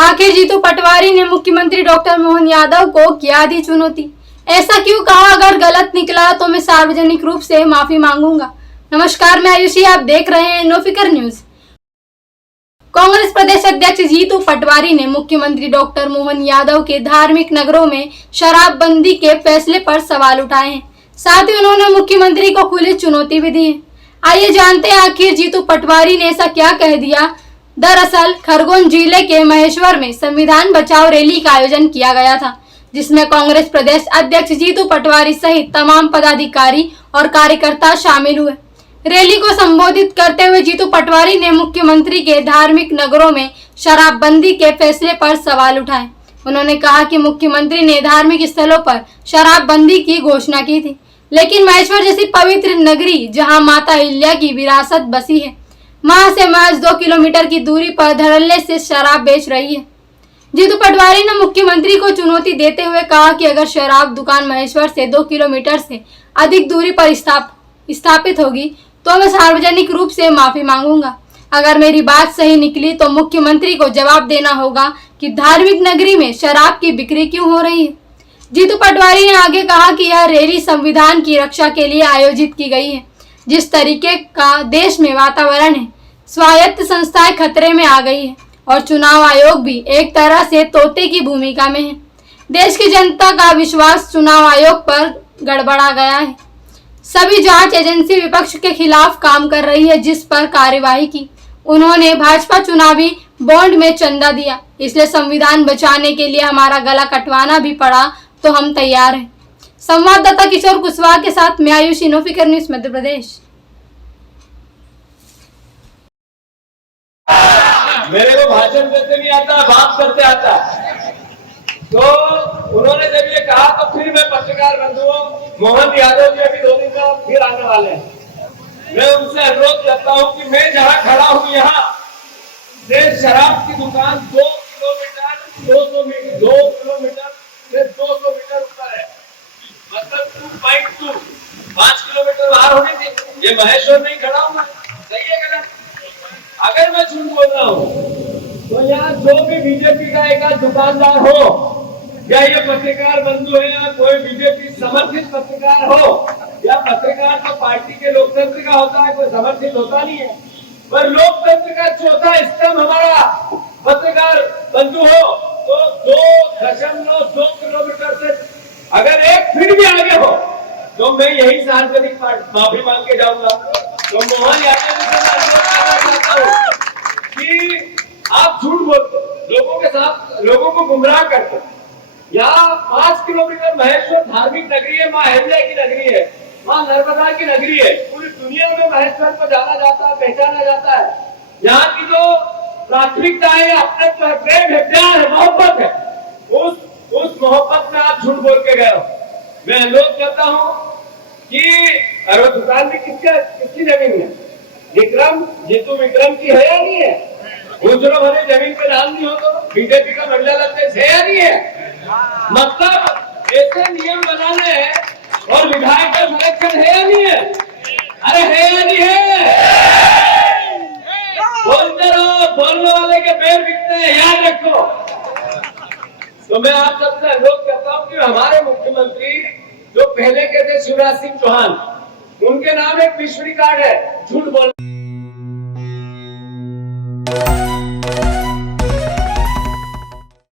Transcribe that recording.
आखिर जीतू पटवारी ने मुख्यमंत्री डॉक्टर मोहन यादव को किया दी चुनौती। ऐसा क्यों कहा? अगर गलत निकला तो मैं सार्वजनिक रूप से माफी मांगूंगा। नमस्कार, मैं आयुषी, आप देख रहे हैं नो फिकर न्यूज। कांग्रेस प्रदेश अध्यक्ष जीतू पटवारी ने मुख्यमंत्री डॉक्टर मोहन यादव के धार्मिक नगरों में शराबबंदी के फैसले पर सवाल उठाए हैं। साथ ही उन्होंने मुख्यमंत्री को खुली चुनौती भी दी है। आइए जानते हैं आखिर जीतू पटवारी ने ऐसा क्या कह दिया। दरअसल खरगोन जिले के महेश्वर में संविधान बचाओ रैली का आयोजन किया गया था, जिसमें कांग्रेस प्रदेश अध्यक्ष जीतू पटवारी सहित तमाम पदाधिकारी और कार्यकर्ता शामिल हुए। रैली को संबोधित करते हुए जीतू पटवारी ने मुख्यमंत्री के धार्मिक नगरों में शराबबंदी के फैसले पर सवाल उठाए। उन्होंने कहा कि मुख्यमंत्री ने धार्मिक स्थलों पर शराबबंदी की घोषणा की थी, लेकिन महेश्वर जैसी पवित्र नगरी जहां माता अहिल्या की विरासत बसी है, वहां से महज 2 किलोमीटर की दूरी पर धड़ल्ले से शराब बेच रही है। जीतू पटवारी ने मुख्यमंत्री को चुनौती देते हुए कहा कि अगर शराब दुकान महेश्वर से 2 किलोमीटर से अधिक दूरी पर स्थापित होगी तो मैं सार्वजनिक रूप से माफी मांगूंगा। अगर मेरी बात सही निकली तो मुख्यमंत्री को जवाब देना होगा कि धार्मिक नगरी में शराब की बिक्री क्यों हो रही है। जीतू पटवारी ने आगे कहा कि यह रैली संविधान की रक्षा के लिए आयोजित की गई है। जिस तरीके का देश में वातावरण है, स्वायत्त संस्थाएं खतरे में आ गई है और चुनाव आयोग भी एक तरह से तोते की भूमिका में है। देश की जनता का विश्वास चुनाव आयोग पर गड़बड़ा गया है। सभी जांच एजेंसी विपक्ष के खिलाफ काम कर रही है, जिस पर कार्यवाही की। उन्होंने भाजपा चुनावी बॉन्ड में चंदा दिया, इसलिए संविधान बचाने के लिए हमारा गला कटवाना भी पड़ा तो हम तैयार हैं। संवाददाता किशोर कुशवाहा के साथ मैं आयुषी, नो फिकर न्यूज मध्य प्रदेश। मेरे को भाषण देते नहीं आता, बात करते आता। तो उन्होंने जब ये कहा तो फिर मैं पत्रकार बंधुओं, मोहन यादव जी अभी 2 दिन बाद फिर आने वाले हैं। मैं उनसे अनुरोध करता हूं कि मैं जहां खड़ा हूं यहाँ से शराब की दुकान 2 किलोमीटर से 200 मीटर ऊपर है, मतलब 2.2 5 किलोमीटर बाहर होनी थी। ये महेश्वर नहीं खड़ा हूं मैं, सही है गलत? अगर मैं झूठ बोल रहा हूँ तो यहाँ जो भी बीजेपी का एक दुकानदार हो या ये पत्रकार बंधु है या कोई बीजेपी समर्थित पत्रकार हो, या पत्रकार तो पार्टी के लोकतंत्र का होता है, कोई समर्थित होता नहीं है, पर लोकतंत्र का चौथा स्तंभ हमारा पत्रकार बंधु हो तो 2.2 किलोमीटर से अगर 1 फीट भी आगे हो तो मैं यही सार्वजनिक माफी मांग के जाऊंगा। तो मोहन यादव जी से अनुरोध करना चाहता हूं कि आप झूठ बोलते, लोगों के साथ लोगों को गुमराह करते। यहाँ 5 किलोमीटर महेश्वर धार्मिक नगरी है, माँ अहिल्या की नगरी है, माँ नर्मदा की नगरी है। पूरी दुनिया में महेश्वर को जाना जाता है, पहचाना जाता है। यहाँ की जो प्राथमिकता है, अपने प्रेम है, प्यार है, मोहब्बत है, उस मोहब्बत में आप झूठ बोल के गए हो। मैं अनुरोध करता हूँ कि अरे दुकान भी किसकी जमीन है? जीतू विक्रम की है या नहीं है? दूसरों भरे जमीन पे नाम नहीं हो तो बीजेपी का महिला अध्यक्ष है या नहीं है? मतलब ऐसे नियम बनाने हैं और विधायक का संरक्षण है या नहीं है? अरे है या नहीं है? बोलते रहो, बोलने वाले के पैर बिकते हैं, याद रखो। तो मैं आप सबसे अनुरोध करता हूँ कि हमारे मुख्यमंत्री जो पहले के थे शिवराज सिंह चौहान, उनके नाम एक मिश्री कार्ड है झूठ बोल